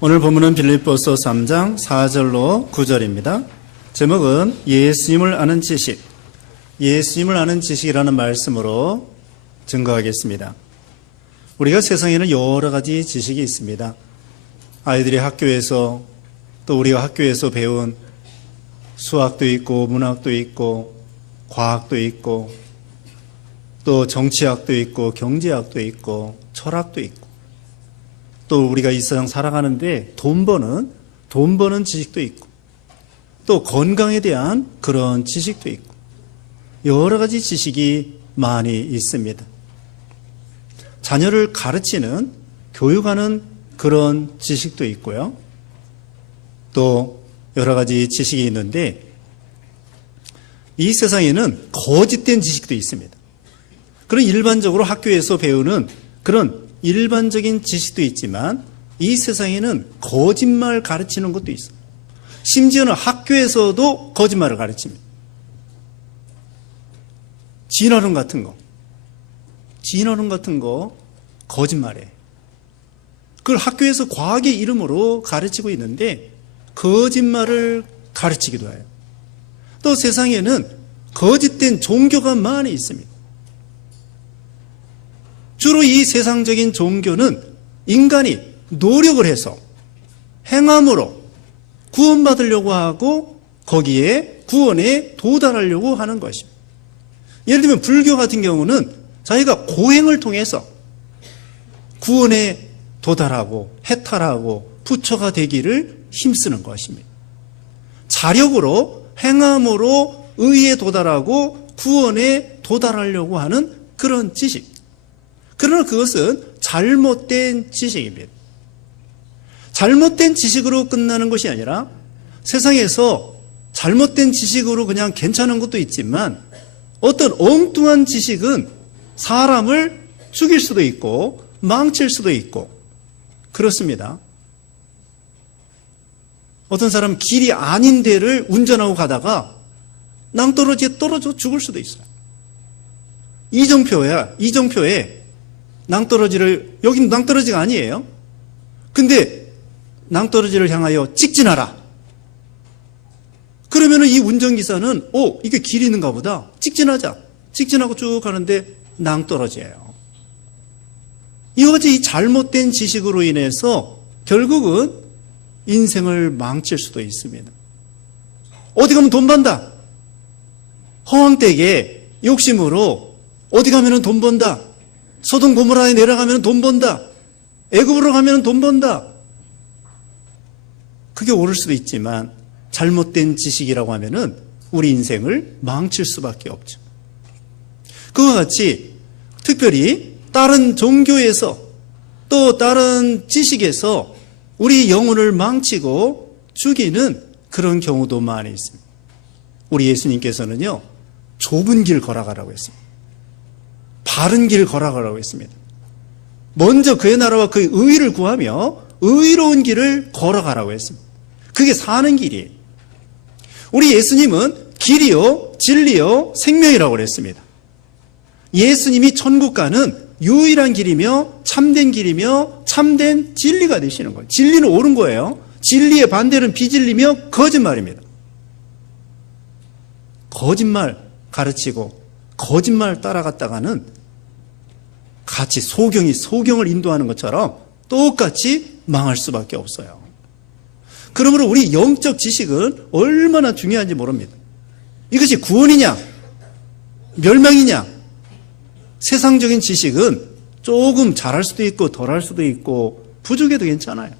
오늘 본문은 빌립보서 3장 4절로 9절입니다. 제목은 예수님을 아는 지식, 예수님을 아는 지식이라는 말씀으로 증거하겠습니다. 우리가 세상에는 여러 가지 지식이 있습니다. 아이들이 학교에서 또 우리가 학교에서 배운 수학도 있고 문학도 있고 과학도 있고 또 정치학도 있고 경제학도 있고 철학도 있고 또 우리가 이 세상 살아가는데 돈 버는 지식도 있고 또 건강에 대한 그런 지식도 있고 여러 가지 지식이 많이 있습니다. 자녀를 가르치는, 교육하는 그런 지식도 있고요. 또 여러 가지 지식이 있는데 이 세상에는 거짓된 지식도 있습니다. 그런 일반적으로 학교에서 배우는 그런 일반적인 지식도 있지만 이 세상에는 거짓말 가르치는 것도 있어요. 심지어는 학교에서도 거짓말을 가르칩니다. 진화론 같은 거 거짓말이에요. 그걸 학교에서 과학의 이름으로 가르치고 있는데 거짓말을 가르치기도 해요. 또 세상에는 거짓된 종교가 많이 있습니다. 주로 이 세상적인 종교는 인간이 노력을 해서 행함으로 구원받으려고 하고 거기에 구원에 도달하려고 하는 것입니다. 예를 들면 불교 같은 경우는 자기가 고행을 통해서 구원에 도달하고 해탈하고 부처가 되기를 힘쓰는 것입니다. 자력으로 행함으로 의에 도달하고 구원에 도달하려고 하는 그런 지식. 그러나 그것은 잘못된 지식입니다. 잘못된 지식으로 끝나는 것이 아니라 세상에서 잘못된 지식으로 그냥 괜찮은 것도 있지만 어떤 엉뚱한 지식은 사람을 죽일 수도 있고 망칠 수도 있고 그렇습니다. 어떤 사람은 길이 아닌 데를 운전하고 가다가 낭떠러지에 떨어져 죽을 수도 있어요. 이정표에 낭떠러지를, 여기는 낭떠러지가 아니에요. 근데 낭떠러지를 향하여 직진하라. 그러면은 이 운전기사는 이게 길이 있는가 보다. 직진하자. 직진하고 쭉 가는데 낭떠러지예요. 이와 같이 이 잘못된 지식으로 인해서 결국은 인생을 망칠 수도 있습니다. 어디 가면 돈 번다. 허황되게 욕심으로 어디 가면은 돈 번다. 소돔 고모라에 내려가면 돈 번다. 애굽으로 가면 돈 번다. 그게 옳을 수도 있지만 잘못된 지식이라고 하면은 우리 인생을 망칠 수밖에 없죠. 그와 같이 특별히 다른 종교에서 또 다른 지식에서 우리 영혼을 망치고 죽이는 그런 경우도 많이 있습니다. 우리 예수님께서는요, 좁은 길 걸어가라고 했습니다. 바른 길 걸어가라고 했습니다. 먼저 그의 나라와 그의 의를 구하며 의로운 길을 걸어가라고 했습니다. 그게 사는 길이에요. 우리 예수님은 길이요, 진리요, 생명이라고 그랬습니다. 예수님이 천국 가는 유일한 길이며 참된 길이며 참된 진리가 되시는 거예요. 진리는 옳은 거예요. 진리의 반대는 비진리며 거짓말입니다. 거짓말 가르치고 거짓말 따라갔다가는 같이 소경을 인도하는 것처럼 똑같이 망할 수밖에 없어요. 그러므로 우리 영적 지식은 얼마나 중요한지 모릅니다. 이것이 구원이냐 멸망이냐. 세상적인 지식은 조금 잘할 수도 있고 덜할 수도 있고 부족해도 괜찮아요.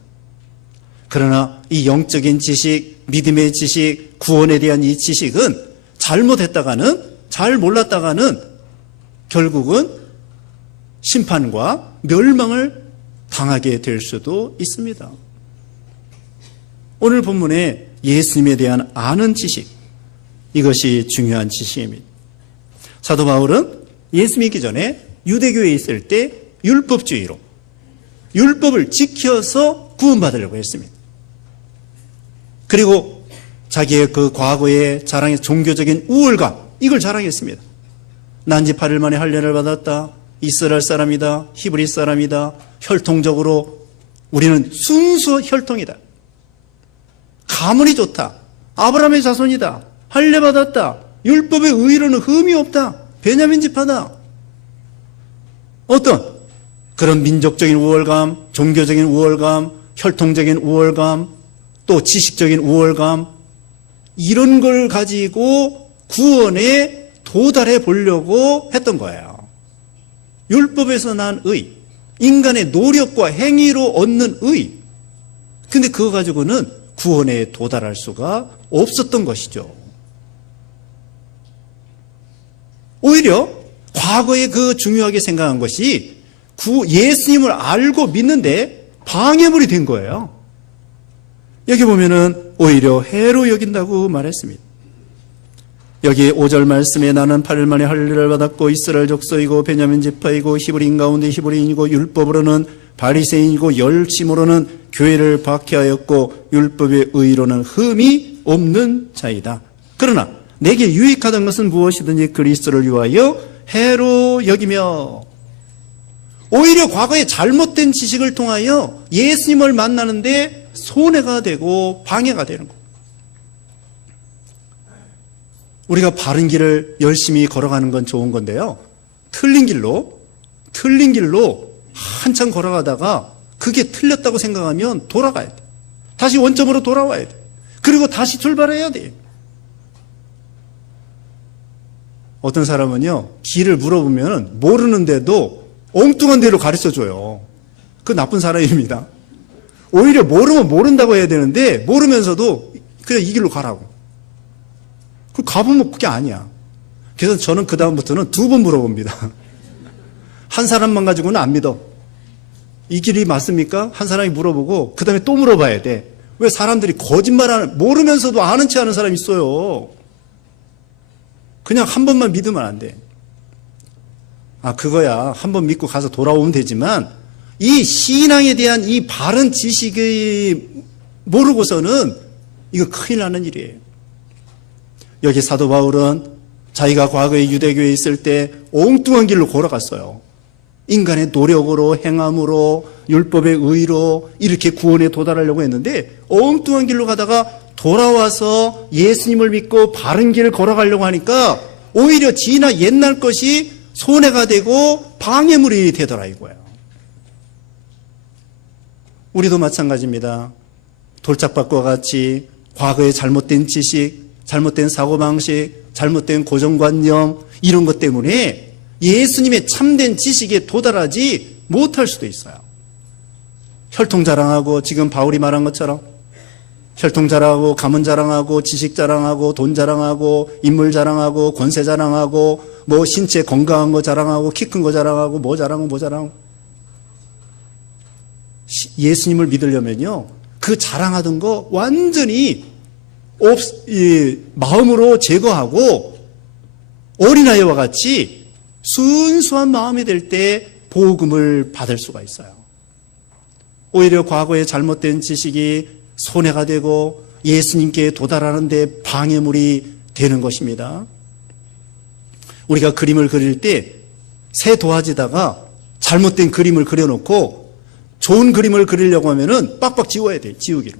그러나 이 영적인 지식, 믿음의 지식, 구원에 대한 이 지식은 잘못했다가는, 잘 몰랐다가는 결국은 심판과 멸망을 당하게 될 수도 있습니다. 오늘 본문에 예수님에 대한 아는 지식, 이것이 중요한 지식입니다. 사도 바울은 예수 믿기 전에 유대교에 있을 때 율법주의로 율법을 지켜서 구원받으려고 했습니다. 그리고 자기의 그 과거의 자랑의 종교적인 우월감, 이걸 자랑했습니다. 난지 8일 만에 할례를 받았다. 이스라엘 사람이다. 히브리 사람이다. 혈통적으로 우리는 순수 혈통이다. 가문이 좋다. 아브라함의 자손이다. 할례받았다. 율법의 의로는 흠이 없다. 베냐민 지파다. 어떤 그런 민족적인 우월감, 종교적인 우월감, 혈통적인 우월감, 또 지식적인 우월감, 이런 걸 가지고 구원에 도달해 보려고 했던 거예요. 율법에서 난 의, 인간의 노력과 행위로 얻는 의. 근데 그거 가지고는 구원에 도달할 수가 없었던 것이죠. 오히려 과거에 그 중요하게 생각한 것이 예수님을 알고 믿는데 방해물이 된 거예요. 여기 보면은 오히려 해로 여긴다고 말했습니다. 여기 5절 말씀에 나는 8일 만에 할례를 받았고 이스라엘 족속이고 베냐민 지파이고 히브리인 가운데 히브리인이고 율법으로는 바리새인이고 열심으로는 교회를 박해하였고 율법의 의로는 흠이 없는 자이다. 그러나 내게 유익하던 것은 무엇이든지 그리스도를 위하여 해로 여기며, 오히려 과거에 잘못된 지식을 통하여 예수님을 만나는데 손해가 되고 방해가 되는 거예요. 우리가 바른 길을 열심히 걸어가는 건 좋은 건데요, 틀린 길로 한참 걸어가다가 그게 틀렸다고 생각하면 돌아가야 돼. 다시 원점으로 돌아와야 돼. 그리고 다시 출발해야 돼. 어떤 사람은요, 길을 물어보면 모르는데도 엉뚱한 데로 가르쳐줘요. 그 나쁜 사람입니다. 오히려 모르면 모른다고 해야 되는데 모르면서도 그냥 이 길로 가라고. 그 가보면 그게 아니야. 그래서 저는 그 다음부터는 2번 물어봅니다. 한 사람만 가지고는 안 믿어. 이 길이 맞습니까? 한 사람이 물어보고 그 다음에 또 물어봐야 돼. 왜 사람들이 거짓말하는, 모르면서도 아는 체 하는 사람이 있어요. 그냥 한 번만 믿으면 안 돼. 아, 그거야. 한 번 믿고 가서 돌아오면 되지만 이 신앙에 대한 이 바른 지식이 모르고서는 이거 큰일 나는 일이에요. 여기 사도 바울은 자기가 과거에 유대교에 있을 때 엉뚱한 길로 걸어갔어요. 인간의 노력으로, 행함으로, 율법의 의로 이렇게 구원에 도달하려고 했는데 엉뚱한 길로 가다가 돌아와서 예수님을 믿고 바른 길을 걸어가려고 하니까 오히려 지나 옛날 것이 손해가 되고 방해물이 되더라 이거예요. 우리도 마찬가지입니다. 돌짝밭과 같이 과거의 잘못된 지식, 잘못된 사고방식, 잘못된 고정관념, 이런 것 때문에 예수님의 참된 지식에 도달하지 못할 수도 있어요. 혈통 자랑하고, 지금 바울이 말한 것처럼 혈통 자랑하고, 가문 자랑하고, 지식 자랑하고, 돈 자랑하고, 인물 자랑하고, 권세 자랑하고, 뭐 신체 건강한 거 자랑하고, 키 큰 거 자랑하고, 뭐 자랑하고. 예수님을 믿으려면요, 그 자랑하던 거 완전히 마음으로 제거하고 어린아이와 같이 순수한 마음이 될 때 복음을 받을 수가 있어요. 오히려 과거의 잘못된 지식이 손해가 되고 예수님께 도달하는 데 방해물이 되는 것입니다. 우리가 그림을 그릴 때 새 도화지다가 잘못된 그림을 그려놓고 좋은 그림을 그리려고 하면은 빡빡 지워야 돼요. 지우기로.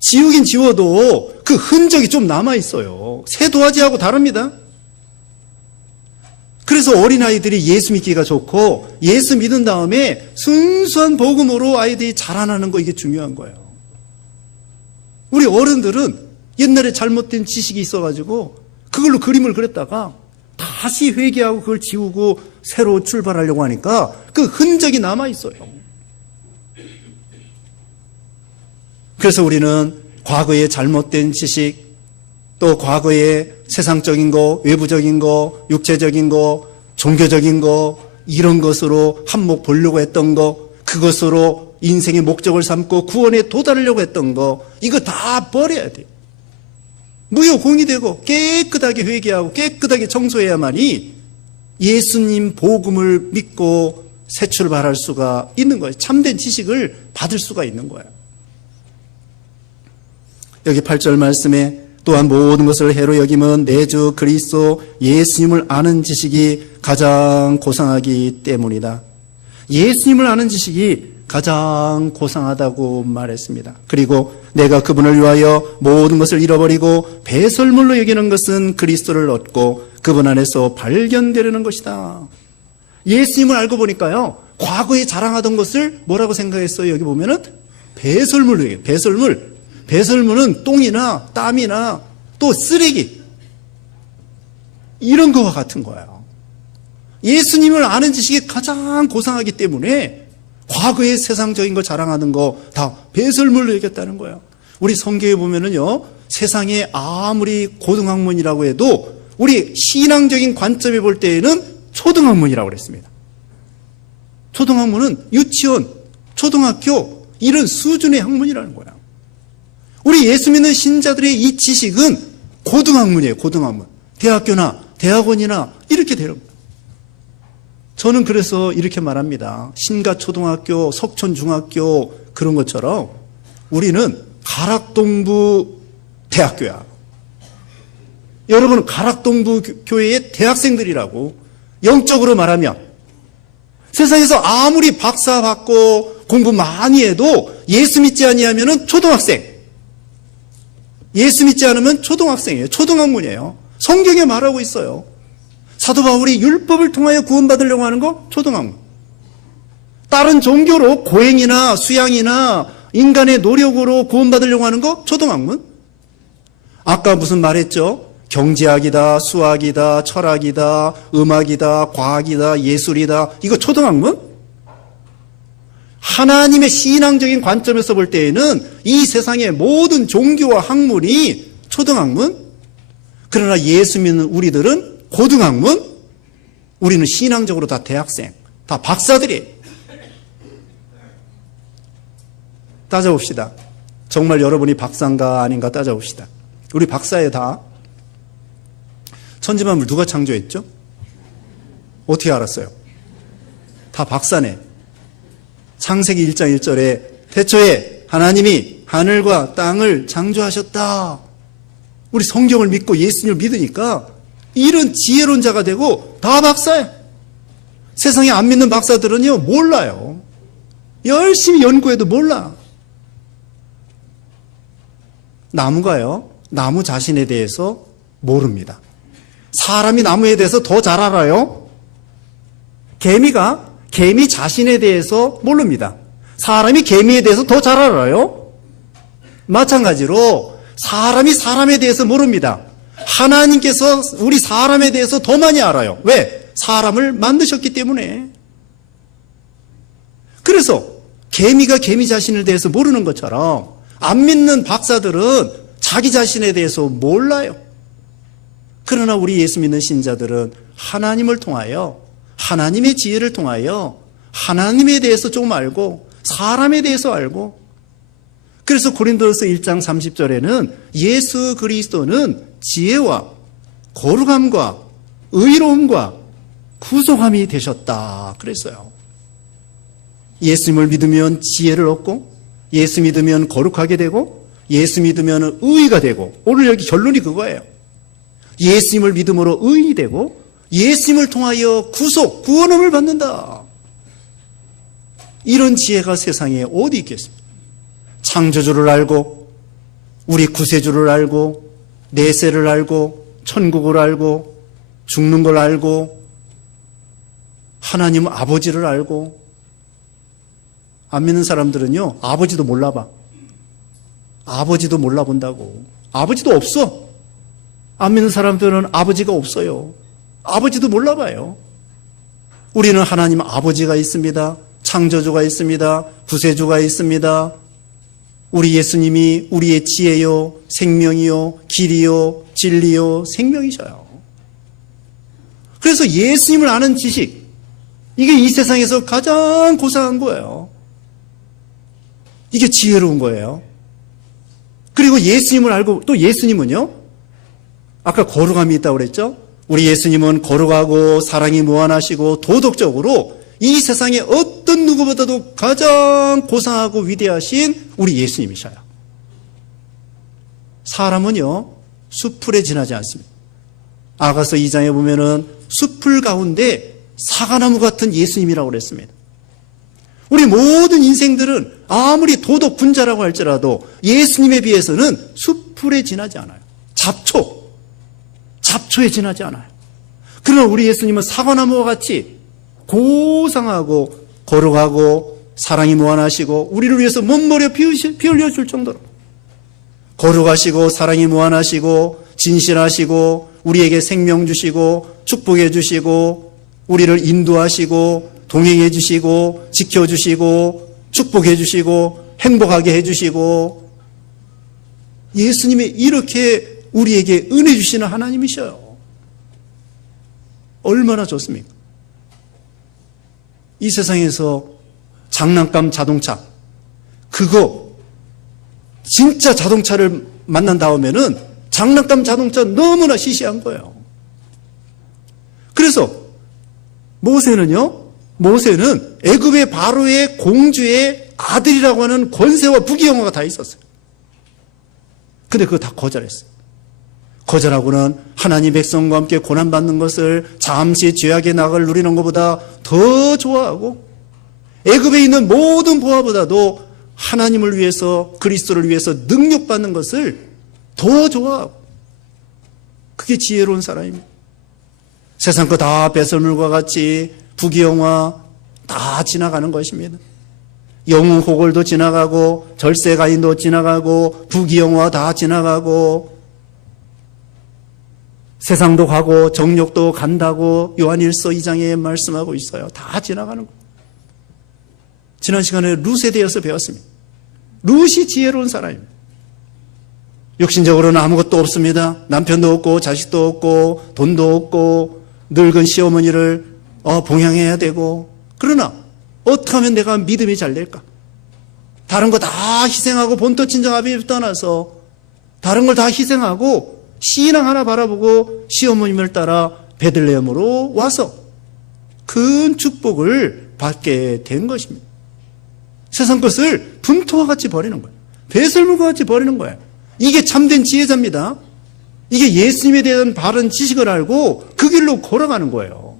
지우긴 지워도 그 흔적이 좀 남아있어요. 새 도화지하고 다릅니다. 그래서 어린아이들이 예수 믿기가 좋고 예수 믿은 다음에 순수한 복음으로 아이들이 자라나는 거, 이게 중요한 거예요. 우리 어른들은 옛날에 잘못된 지식이 있어가지고 그걸로 그림을 그렸다가 다시 회개하고 그걸 지우고 새로 출발하려고 하니까 그 흔적이 남아있어요. 그래서 우리는 과거의 잘못된 지식, 또 과거의 세상적인 거, 외부적인 거, 육체적인 거, 종교적인 거, 이런 것으로 한몫 보려고 했던 거, 그것으로 인생의 목적을 삼고 구원에 도달하려고 했던 거, 이거 다 버려야 돼요. 무효공이 되고 깨끗하게 회개하고 깨끗하게 청소해야만이 예수님 복음을 믿고 새 출발할 수가 있는 거예요. 참된 지식을 받을 수가 있는 거예요. 여기 8절 말씀에 또한 모든 것을 해로 여김은 내 주 그리스도 예수님을 아는 지식이 가장 고상하기 때문이다. 예수님을 아는 지식이 가장 고상하다고 말했습니다. 그리고 내가 그분을 위하여 모든 것을 잃어버리고 배설물로 여기는 것은 그리스도를 얻고 그분 안에서 발견되려는 것이다. 예수님을 알고 보니까요, 과거에 자랑하던 것을 뭐라고 생각했어요? 여기 보면은 배설물로 얘기해요. 배설물. 배설물은 똥이나 땀이나 또 쓰레기, 이런 거와 같은 거예요. 예수님을 아는 지식이 가장 고상하기 때문에 과거의 세상적인 거 자랑하는 거 다 배설물로 여겼다는 거예요. 우리 성경에 보면은요, 세상에 아무리 고등학문이라고 해도 우리 신앙적인 관점에 볼 때에는 초등학문이라고 그랬습니다. 초등학문은 유치원, 초등학교 이런 수준의 학문이라는 거예요. 우리 예수 믿는 신자들의 이 지식은 고등학문이에요. 고등학문. 대학교나 대학원이나 이렇게 되는 거예요. 저는 그래서 이렇게 말합니다. 신가초등학교, 석촌중학교 그런 것처럼 우리는 가락동부 대학교야. 여러분, 가락동부 교회의 대학생들이라고. 영적으로 말하면 세상에서 아무리 박사 받고 공부 많이 해도 예수 믿지 아니하면은 초등학생. 예수 믿지 않으면 초등학생이에요. 초등학문이에요. 성경에 말하고 있어요. 사도 바울이 율법을 통하여 구원받으려고 하는 거 초등학문. 다른 종교로 고행이나 수양이나 인간의 노력으로 구원받으려고 하는 거 초등학문. 아까 무슨 말했죠? 경제학이다, 수학이다, 철학이다, 음악이다, 과학이다, 예술이다. 이거 초등학문? 하나님의 신앙적인 관점에서 볼 때에는 이 세상의 모든 종교와 학문이 초등학문? 그러나 예수 믿는 우리들은 고등학문? 우리는 신앙적으로 다 대학생, 다 박사들이에요. 따져봅시다. 정말 여러분이 박사인가 아닌가 따져봅시다. 우리 박사예요, 다. 천지만물 누가 창조했죠? 어떻게 알았어요? 다 박사네. 창세기 1장 1절에 태초에 하나님이 하늘과 땅을 창조하셨다. 우리 성경을 믿고 예수님을 믿으니까 이런 지혜론자가 되고 다 박사예요. 세상에 안 믿는 박사들은요, 몰라요. 열심히 연구해도 몰라. 나무가요, 나무 자신에 대해서 모릅니다. 사람이 나무에 대해서 더 잘 알아요. 개미가 개미 자신에 대해서 모릅니다. 사람이 개미에 대해서 더 잘 알아요. 마찬가지로 사람이 사람에 대해서 모릅니다. 하나님께서 우리 사람에 대해서 더 많이 알아요. 왜? 사람을 만드셨기 때문에. 그래서 개미가 개미 자신에 대해서 모르는 것처럼 안 믿는 박사들은 자기 자신에 대해서 몰라요. 그러나 우리 예수 믿는 신자들은 하나님을 통하여, 하나님의 지혜를 통하여 하나님에 대해서 조금 알고 사람에 대해서 알고, 그래서 고린도서 1장 30절에는 예수 그리스도는 지혜와 거룩함과 의로움과 구속함이 되셨다 그랬어요. 예수님을 믿으면 지혜를 얻고, 예수 믿으면 거룩하게 되고, 예수 믿으면 의의가 되고, 오늘 여기 결론이 그거예요. 예수님을 믿음으로 의인이 되고 예수님을 통하여 구속, 구원함을 받는다. 이런 지혜가 세상에 어디 있겠습니까? 창조주를 알고, 우리 구세주를 알고, 내세를 알고, 천국을 알고, 죽는 걸 알고, 하나님 아버지를 알고. 안 믿는 사람들은요, 아버지도 몰라봐. 아버지도 몰라본다고. 아버지도 없어. 안 믿는 사람들은 아버지가 없어요. 아버지도 몰라봐요. 우리는 하나님 아버지가 있습니다. 창조주가 있습니다. 구세주가 있습니다. 우리 예수님이 우리의 지혜요, 생명이요, 길이요, 진리요, 생명이셔요. 그래서 예수님을 아는 지식, 이게 이 세상에서 가장 고상한 거예요. 이게 지혜로운 거예요. 그리고 예수님을 알고, 또 예수님은요, 아까 거룩함이 있다고 그랬죠? 우리 예수님은 거룩하고 사랑이 무한하시고 도덕적으로 이 세상에 어떤 누구보다도 가장 고상하고 위대하신 우리 예수님이셔요. 사람은요, 숲풀에 지나지 않습니다. 아가서 2장에 보면은 숲풀 가운데 사과나무 같은 예수님이라고 그랬습니다. 우리 모든 인생들은 아무리 도덕 분자라고 할지라도 예수님에 비해서는 수풀에 지나지 않아요. 잡초에 지나지 않아요. 그러나 우리 예수님은 사과나무와 같이 고상하고 거룩하고 사랑이 무한하시고 우리를 위해서 몸머리 피 흘려 줄 정도로 거룩하시고 사랑이 무한하시고 진실하시고 우리에게 생명 주시고 축복해 주시고 우리를 인도하시고 동행해 주시고 지켜주시고 축복해 주시고 행복하게 해 주시고 예수님이 이렇게 우리에게 은혜 주시는 하나님이셔요. 얼마나 좋습니까? 이 세상에서 장난감 자동차 그거 진짜 자동차를 만난 다음에는 장난감 자동차 너무나 시시한 거예요. 그래서 모세는 애굽의 바로의 공주의 아들이라고 하는 권세와 부귀영화가 다 있었어요. 근데 그거 다 거절했어요. 거절하고는 하나님 백성과 함께 고난받는 것을 잠시 죄악의 낙을 누리는 것보다 더 좋아하고 애굽에 있는 모든 보화보다도 하나님을 위해서 그리스도를 위해서 능력받는 것을 더 좋아하고 그게 지혜로운 사람입니다. 세상 거 다 배설물과 같이 부귀영화 다 지나가는 것입니다. 영웅호걸도 지나가고 절세가인도 지나가고 부귀영화 다 지나가고 세상도 가고 정욕도 간다고 요한일서 2장에 말씀하고 있어요. 다 지나가는 거예요. 지난 시간에 룻에 대해서 배웠습니다. 룻이 지혜로운 사람입니다. 육신적으로는 아무것도 없습니다. 남편도 없고 자식도 없고 돈도 없고 늙은 시어머니를 봉양해야 되고 그러나 어떻게 하면 내가 믿음이 잘 될까? 다른 거 다 희생하고 본토 친정 아비를 떠나서 다른 걸 다 희생하고 신앙 하나 바라보고 시어머님을 따라 베들레헴으로 와서 큰 축복을 받게 된 것입니다. 세상 것을 분토와 같이 버리는 거예요. 배설물과 같이 버리는 거예요. 이게 참된 지혜자입니다. 이게 예수님에 대한 바른 지식을 알고 그 길로 걸어가는 거예요.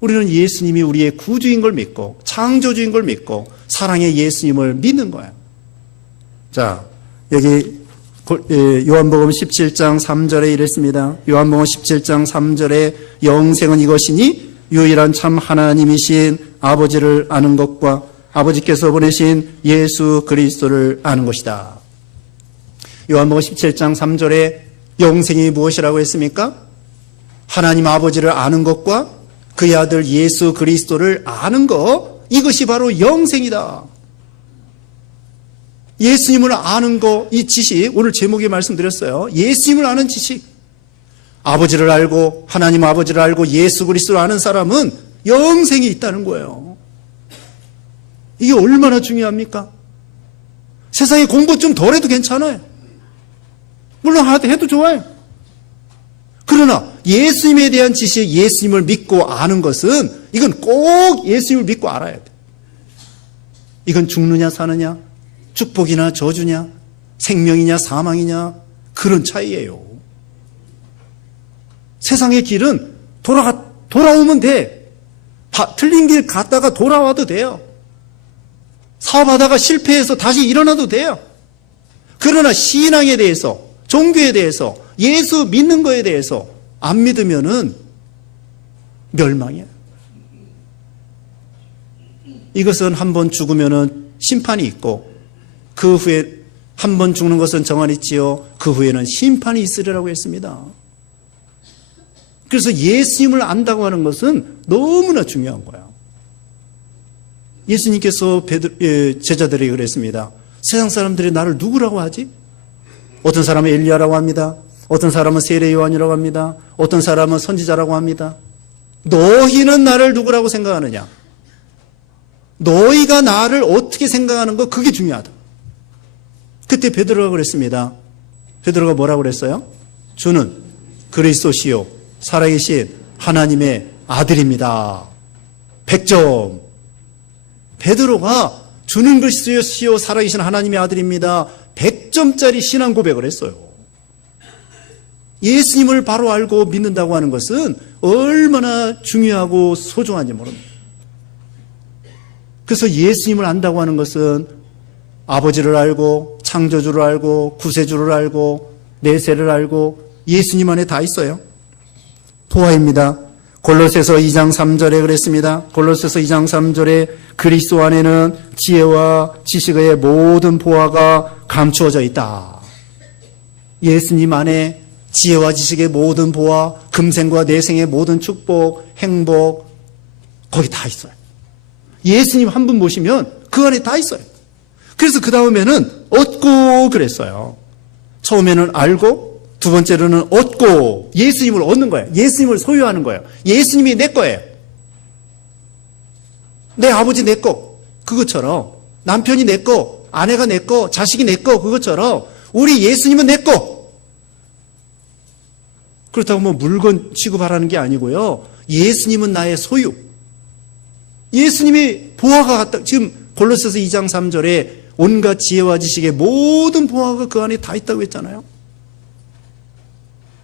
우리는 예수님이 우리의 구주인 걸 믿고 창조주인 걸 믿고 사랑의 예수님을 믿는 거예요. 자, 여기 요한복음 17장 3절에 이랬습니다. 요한복음 17장 3절에 영생은 이것이니 유일한 참 하나님이신 아버지를 아는 것과 아버지께서 보내신 예수 그리스도를 아는 것이다. 요한복음 17장 3절에 영생이 무엇이라고 했습니까? 하나님 아버지를 아는 것과 그의 아들 예수 그리스도를 아는 것, 이것이 바로 영생이다. 예수님을 아는 것, 이 지식, 오늘 제목에 말씀드렸어요. 예수님을 아는 지식. 아버지를 알고 하나님 아버지를 알고 예수 그리스도를 아는 사람은 영생이 있다는 거예요. 이게 얼마나 중요합니까? 세상에 공부 좀 덜 해도 괜찮아요. 물론 하나도 해도 좋아요. 그러나 예수님에 대한 지식, 예수님을 믿고 아는 것은 이건 꼭 예수님을 믿고 알아야 돼. 이건 죽느냐 사느냐, 축복이나 저주냐, 생명이냐 사망이냐, 그런 차이예요. 세상의 길은 돌아오면 돼. 틀린 길 갔다가 돌아와도 돼요. 사업하다가 실패해서 다시 일어나도 돼요. 그러나 신앙에 대해서, 종교에 대해서, 예수 믿는 거에 대해서 안 믿으면은 멸망이에요. 이것은 한번 죽으면은 심판이 있고 그 후에 한 번 죽는 것은 정한이 있지요. 그 후에는 심판이 있으리라고 했습니다. 그래서 예수님을 안다고 하는 것은 너무나 중요한 거예요. 예수님께서 제자들에게 그랬습니다. 세상 사람들이 나를 누구라고 하지? 어떤 사람은 엘리야라고 합니다. 어떤 사람은 세례 요한이라고 합니다. 어떤 사람은 선지자라고 합니다. 너희는 나를 누구라고 생각하느냐? 너희가 나를 어떻게 생각하는 거, 그게 중요하다. 그때 베드로가 그랬습니다. 베드로가 뭐라고 그랬어요? 주는 그리스도시요 살아계신 하나님의 아들입니다. 100점. 베드로가 주는 그리스도시요 살아계신 하나님의 아들입니다. 100점짜리 신앙 고백을 했어요. 예수님을 바로 알고 믿는다고 하는 것은 얼마나 중요하고 소중한지 모릅니다. 그래서 예수님을 안다고 하는 것은 아버지를 알고 창조주를 알고 구세주를 알고 내세를 알고 예수님 안에 다 있어요. 보아입니다. 골로새서 2장 3절에 그랬습니다. 골로새서 2장 3절에 그리스도 안에는 지혜와 지식의 모든 보화가 감추어져 있다. 예수님 안에 지혜와 지식의 모든 보화, 금생과 내생의 모든 축복, 행복, 거기 다 있어요. 예수님 한 분 모시면 그 안에 다 있어요. 그래서 그 다음에는 얻고 그랬어요. 처음에는 알고, 두 번째로는 얻고, 예수님을 얻는 거예요. 예수님을 소유하는 거예요. 예수님이 내 거예요. 내 아버지 내 거. 그것처럼 남편이 내 거, 아내가 내 거, 자식이 내 거. 그것처럼 우리 예수님은 내 거. 그렇다고 뭐 물건 취급하라는 게 아니고요. 예수님은 나의 소유. 예수님이 보화가 같다. 지금 골로새서 2장 3절에 온갖 지혜와 지식의 모든 보화가 그 안에 다 있다고 했잖아요.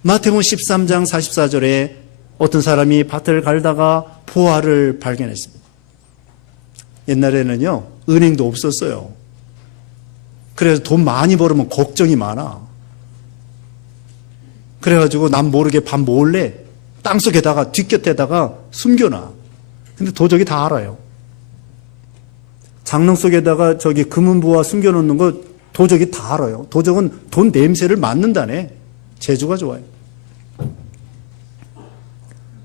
마태복음 13장 44절에 어떤 사람이 밭을 갈다가 보화를 발견했습니다. 옛날에는요, 은행도 없었어요. 그래서 돈 많이 벌으면 걱정이 많아. 그래가지고 남 모르게 밤 몰래 땅속에다가 뒷곁에다가 숨겨놔. 근데 도적이 다 알아요. 장롱 속에다가 저기 금은보화 숨겨놓는 거 도적이 다 알아요. 도적은 돈 냄새를 맡는다네. 재주가 좋아요.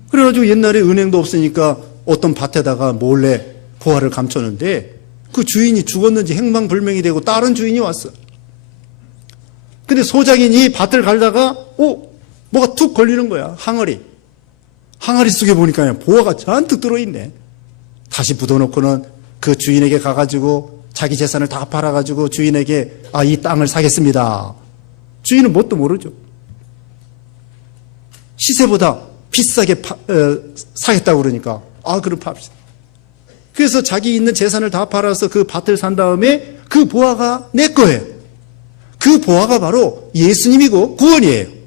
그래가지고 옛날에 은행도 없으니까 어떤 밭에다가 몰래 보화를 감췄는데 그 주인이 죽었는지 행방불명이 되고 다른 주인이 왔어. 근데 소작인이 밭을 갈다가 뭐가 툭 걸리는 거야. 항아리 속에 보니까 보화가 잔뜩 들어있네. 다시 묻어놓고는 그 주인에게 가가지고 자기 재산을 다 팔아가지고 주인에게 이 땅을 사겠습니다. 주인은 뭣도 모르죠. 시세보다 비싸게 사겠다고 그러니까 그럼 팝시다. 그래서 자기 있는 재산을 다 팔아서 그 밭을 산 다음에 그 보화가 내 거예요. 그 보화가 바로 예수님이고 구원이에요.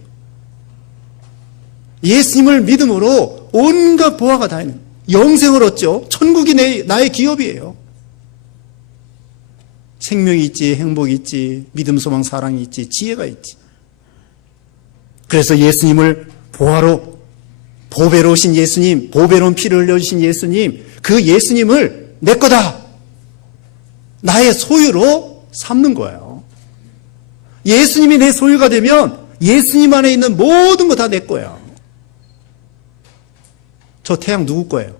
예수님을 믿음으로 온갖 보화가 다 있는 영생을 얻죠. 천국이 나의 기업이에요. 생명이 있지, 행복이 있지, 믿음, 소망, 사랑이 있지, 지혜가 있지. 그래서 예수님을 보화로, 보배로우신 예수님, 보배로운 피를 흘려주신 예수님, 그 예수님을 내 거다, 나의 소유로 삼는 거예요. 예수님이 내 소유가 되면 예수님 안에 있는 모든 거 다 내 거야. 저 태양 누구 거예요?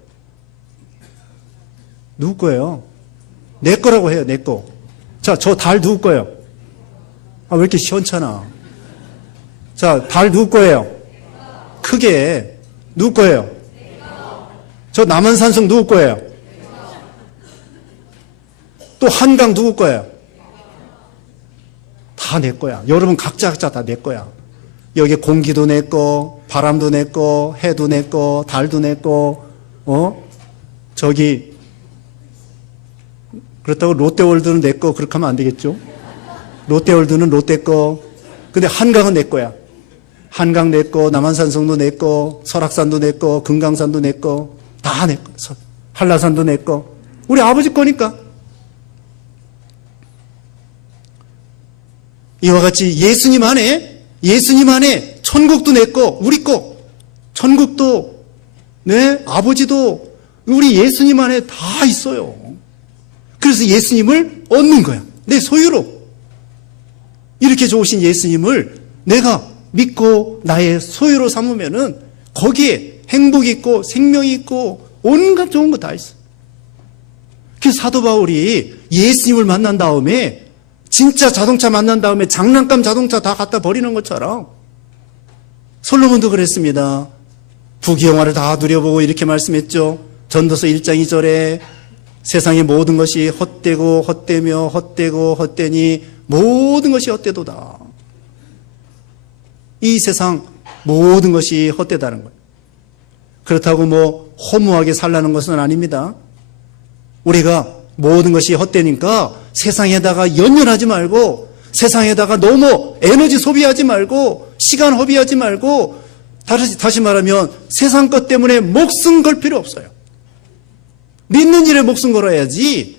누구 거예요? 내 거라고 해요, 내 거. 자, 저 달 누구 거예요? 왜 이렇게 시원찮아? 자, 달 누구 거예요? 크게. 누구 거예요? 저 남한산성 누구 거예요? 또 한강 누구 거예요? 다 내 거야. 여러분 각자 다 내 거야. 여기 공기도 내 거, 바람도 내 거, 해도 내 거, 달도 내 거, 저기, 그렇다고 롯데월드는 내 거, 그렇게 하면 안 되겠죠? 롯데월드는 롯데 거. 근데 한강은 내 거야. 한강 내 거, 남한산성도 내 거, 설악산도 내 거, 금강산도 내 거, 다 내 거. 한라산도 내 거. 우리 아버지 거니까. 이와 같이 예수님 안에 천국도 내 거, 우리 거. 천국도, 아버지도 우리 예수님 안에 다 있어요. 그래서 예수님을 얻는 거야. 내 소유로. 이렇게 좋으신 예수님을 내가 믿고 나의 소유로 삼으면은 거기에 행복이 있고 생명이 있고 온갖 좋은 거 다 있어. 그래서 사도 바울이 예수님을 만난 다음에 진짜 자동차 만난 다음에 장난감 자동차 다 갖다 버리는 것처럼 솔로몬도 그랬습니다. 부귀영화를 다 누려보고 이렇게 말씀했죠. 전도서 1장 2절에 세상의 모든 것이 헛되고 헛되며 헛되고 헛되니 모든 것이 헛되도다. 이 세상 모든 것이 헛되다는 거예요. 그렇다고 뭐 허무하게 살라는 것은 아닙니다. 우리가 모든 것이 헛되니까 세상에다가 연연하지 말고 세상에다가 너무 에너지 소비하지 말고 시간 허비하지 말고 다시 말하면 세상 것 때문에 목숨 걸 필요 없어요. 믿는 일에 목숨 걸어야지.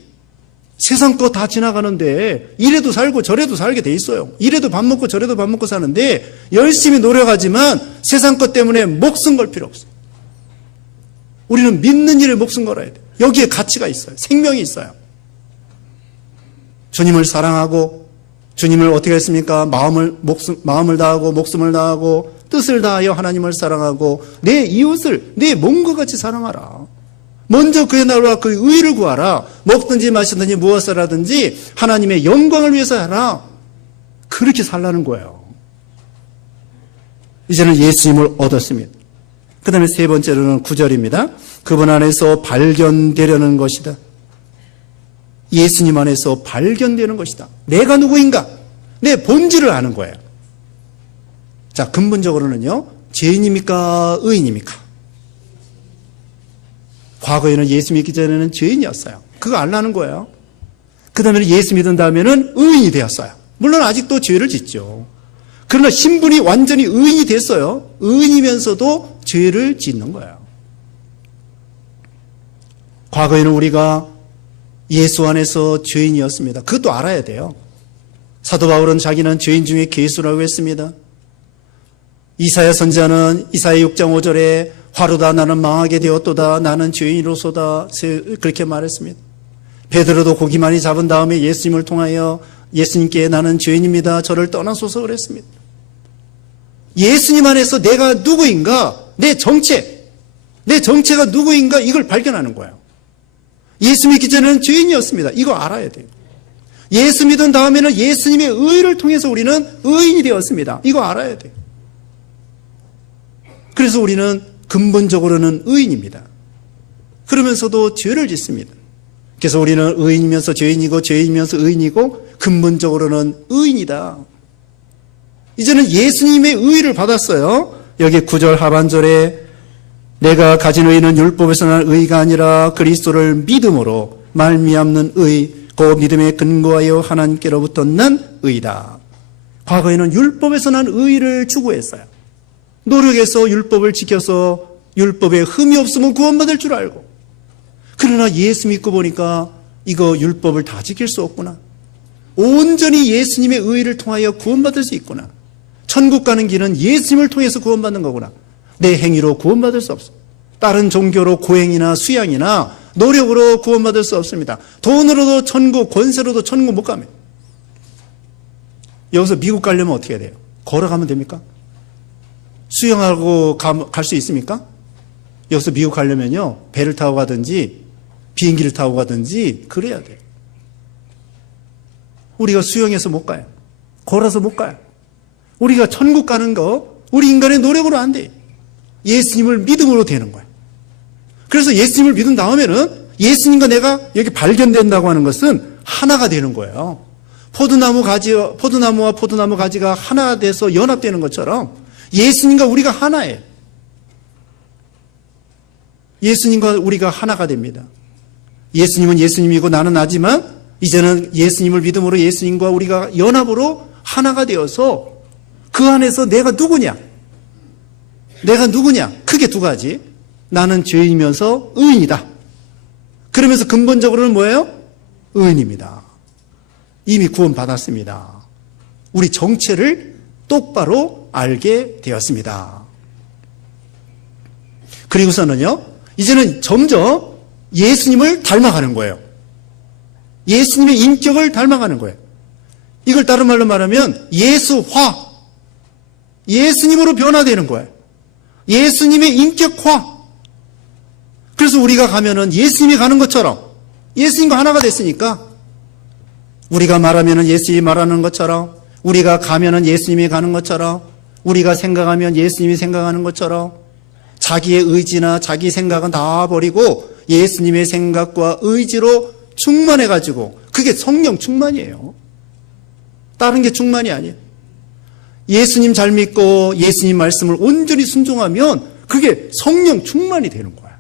세상 거 다 지나가는데 이래도 살고 저래도 살게 돼 있어요. 이래도 밥 먹고 저래도 밥 먹고 사는데 열심히 노력하지만 세상 것 때문에 목숨 걸 필요 없어요. 우리는 믿는 일에 목숨 걸어야 돼요. 여기에 가치가 있어요. 생명이 있어요. 주님을 사랑하고 주님을 어떻게 했습니까? 마음을 다하고 목숨을 다하고 뜻을 다하여 하나님을 사랑하고 내 이웃을 내 몸과 같이 사랑하라. 먼저 그의 나라와 그의 의를 구하라. 먹든지 마시든지 무엇을 하든지 하나님의 영광을 위해서 하라. 그렇게 살라는 거예요. 이제는 예수님을 얻었습니다. 그 다음에 세 번째로는 9절입니다. 그분 안에서 발견되려는 것이다. 예수님 안에서 발견되는 것이다. 내가 누구인가? 내 본질을 아는 거예요. 자, 근본적으로는요, 죄인입니까? 의인입니까? 과거에는 예수 믿기 전에는 죄인이었어요. 그거 알라는 거예요. 그 다음에 예수 믿은 다음에는 의인이 되었어요. 물론 아직도 죄를 짓죠. 그러나 신분이 완전히 의인이 됐어요. 의인이면서도 죄를 짓는 거예요. 과거에는 우리가 예수 안에서 죄인이었습니다. 그것도 알아야 돼요. 사도 바울은 자기는 죄인 중에 괴수라고 했습니다. 이사야 선지자는 이사야 6장 5절에 화로다 나는 망하게 되었도다 나는 죄인으로소다 그렇게 말했습니다. 베드로도 고기 많이 잡은 다음에 예수님을 통하여 예수님께 나는 죄인입니다. 저를 떠나소서 그랬습니다. 예수님 안에서 내가 누구인가, 내 정체가 누구인가 이걸 발견하는 거예요. 예수 믿기 전에는 죄인이었습니다. 이거 알아야 돼요. 예수 믿은 다음에는 예수님의 의를 통해서 우리는 의인이 되었습니다. 이거 알아야 돼요. 그래서 우리는 근본적으로는 의인입니다. 그러면서도 죄를 짓습니다. 그래서 우리는 의인이면서 죄인이고 죄인이면서 의인이고 근본적으로는 의인이다. 이제는 예수님의 의를 받았어요. 여기 9절 하반절에 내가 가진 의는 율법에서 난 의가 아니라 그리스도를 믿음으로 말미암는 의, 그 믿음에 근거하여 하나님께로부터 난 의다. 과거에는 율법에서 난 의를 추구했어요. 노력해서 율법을 지켜서 율법에 흠이 없으면 구원받을 줄 알고, 그러나 예수 믿고 보니까 이거 율법을 다 지킬 수 없구나. 온전히 예수님의 의를 통하여 구원받을 수 있구나. 천국 가는 길은 예수님을 통해서 구원받는 거구나. 내 행위로 구원받을 수 없어. 다른 종교로 고행이나 수양이나 노력으로 구원받을 수 없습니다. 돈으로도 천국, 권세로도 천국 못 가면. 여기서 미국 가려면 어떻게 해야 돼요? 걸어가면 됩니까? 수영하고 갈 수 있습니까? 여기서 미국 가려면요, 배를 타고 가든지 비행기를 타고 가든지 그래야 돼요. 우리가 수영해서 못 가요. 걸어서 못 가요. 우리가 천국 가는 거 우리 인간의 노력으로 안 돼요. 예수님을 믿음으로 되는 거예요. 그래서 예수님을 믿은 다음에는 예수님과 내가 여기 발견된다고 하는 것은 하나가 되는 거예요. 포도나무와 포도나무 가지가 하나 돼서 연합되는 것처럼 예수님과 우리가 하나예요. 예수님과 우리가 하나가 됩니다. 예수님은 예수님이고 나는 나지만 이제는 예수님을 믿음으로 예수님과 우리가 연합으로 하나가 되어서 그 안에서 내가 누구냐? 크게 두 가지. 나는 죄인이면서 의인이다. 그러면서 근본적으로는 뭐예요? 의인입니다. 이미 구원받았습니다. 우리 정체를 똑바로 알게 되었습니다. 그리고서는요, 이제는 점점 예수님을 닮아가는 거예요. 예수님의 인격을 닮아가는 거예요. 이걸 다른 말로 말하면 예수화. 예수님으로 변화되는 거예요. 예수님의 인격화. 그래서 우리가 가면은 예수님이 가는 것처럼 예수님과 하나가 됐으니까 우리가 말하면은 예수님이 말하는 것처럼, 우리가 가면은 예수님이 가는 것처럼, 우리가 생각하면 예수님이 생각하는 것처럼 자기의 의지나 자기 생각은 다 버리고 예수님의 생각과 의지로 충만해가지고, 그게 성령 충만이에요. 다른 게 충만이 아니에요. 예수님 잘 믿고 예수님 말씀을 온전히 순종하면 그게 성령 충만이 되는 거야.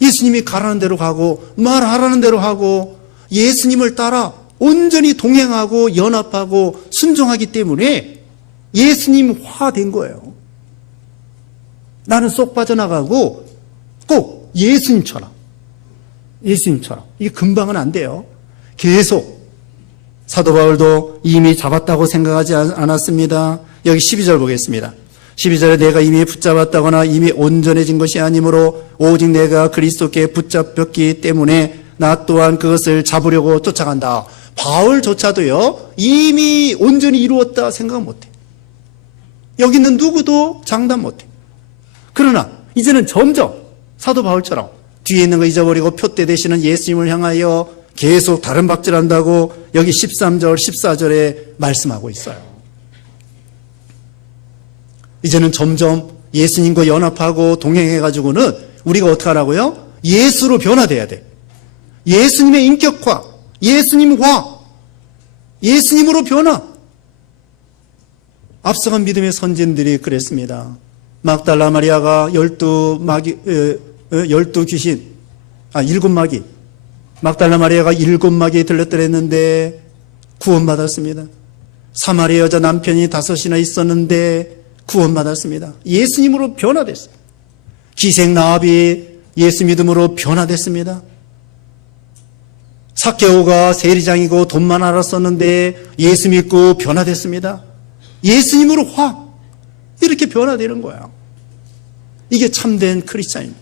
예수님이 가라는 대로 가고 말하라는 대로 하고 예수님을 따라 온전히 동행하고 연합하고 순종하기 때문에 예수님화된 거예요. 나는 쏙 빠져나가고 꼭 예수님처럼 예수님처럼. 이게 금방은 안 돼요. 계속. 사도 바울도 이미 잡았다고 생각하지 않았습니다. 여기 12절 보겠습니다. 12절에 내가 이미 붙잡았다거나 이미 온전해진 것이 아니므로 오직 내가 그리스도께 붙잡혔기 때문에 나 또한 그것을 잡으려고 쫓아간다. 바울조차도요, 이미 온전히 이루었다 생각 못해. 여기 있는 누구도 장담 못해. 그러나 이제는 점점 사도 바울처럼 뒤에 있는 거 잊어버리고 표대 되시는 예수님을 향하여 계속 다른 박질한다고 여기 13절, 14절에 말씀하고 있어요. 이제는 점점 예수님과 연합하고 동행해가지고는 우리가 어떻게 하라고요? 예수로 변화돼야 돼. 예수님의 인격화, 예수님화, 예수님으로 변화. 앞서간 믿음의 선진들이 그랬습니다. 막달라 마리아가 7마귀. 막달라 마리아가 7마귀에 들렸더랬는데 구원받았습니다. 사마리아 여자 남편이 5이나 있었는데 구원받았습니다. 예수님으로 변화됐어요. 기생 라합이 예수 믿음으로 변화됐습니다. 삭개오가 세리장이고 돈만 알았었는데 예수 믿고 변화됐습니다. 예수님으로 이렇게 변화되는 거예요. 이게 참된 크리스찬입니다.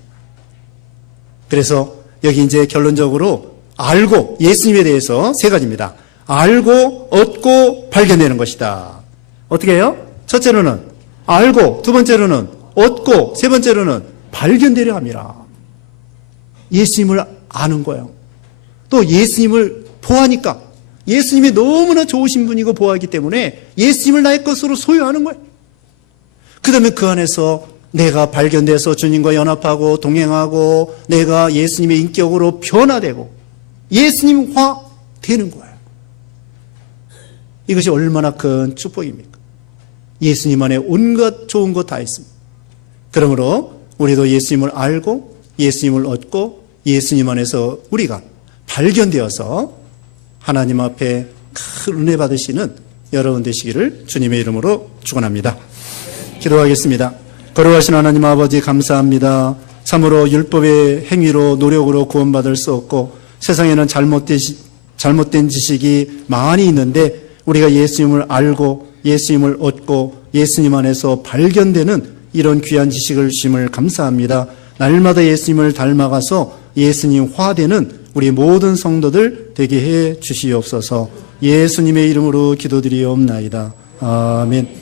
그래서 여기 이제 결론적으로 알고 예수님에 대해서 3가지입니다. 알고 얻고 발견되는 것이다. 어떻게 해요? 첫째로는 알고, 두 번째로는 얻고, 세 번째로는 발견되려 합니다. 예수님을 아는 거예요. 또 예수님을 보아하니까 예수님이 너무나 좋으신 분이고 보아하기 때문에 예수님을 나의 것으로 소유하는 거예요. 그 다음에 그 안에서 내가 발견돼서 주님과 연합하고 동행하고 내가 예수님의 인격으로 변화되고 예수님화 되는 거예요. 이것이 얼마나 큰 축복입니까? 예수님 안에 온갖 좋은 것 다 있습니다. 그러므로 우리도 예수님을 알고 예수님을 얻고 예수님 안에서 우리가 발견되어서 하나님 앞에 큰 은혜 받으시는 여러분 되시기를 주님의 이름으로 축원합니다. 기도하겠습니다. 거룩하신 하나님 아버지 감사합니다. 참으로 율법의 행위로 노력으로 구원받을 수 없고 세상에는 잘못된 지식이 많이 있는데 우리가 예수님을 알고 예수님을 얻고 예수님 안에서 발견되는 이런 귀한 지식을 주심을 감사합니다. 날마다 예수님을 닮아가서 예수님 화되는 우리 모든 성도들 되게 해 주시옵소서. 예수님의 이름으로 기도드리옵나이다. 아멘.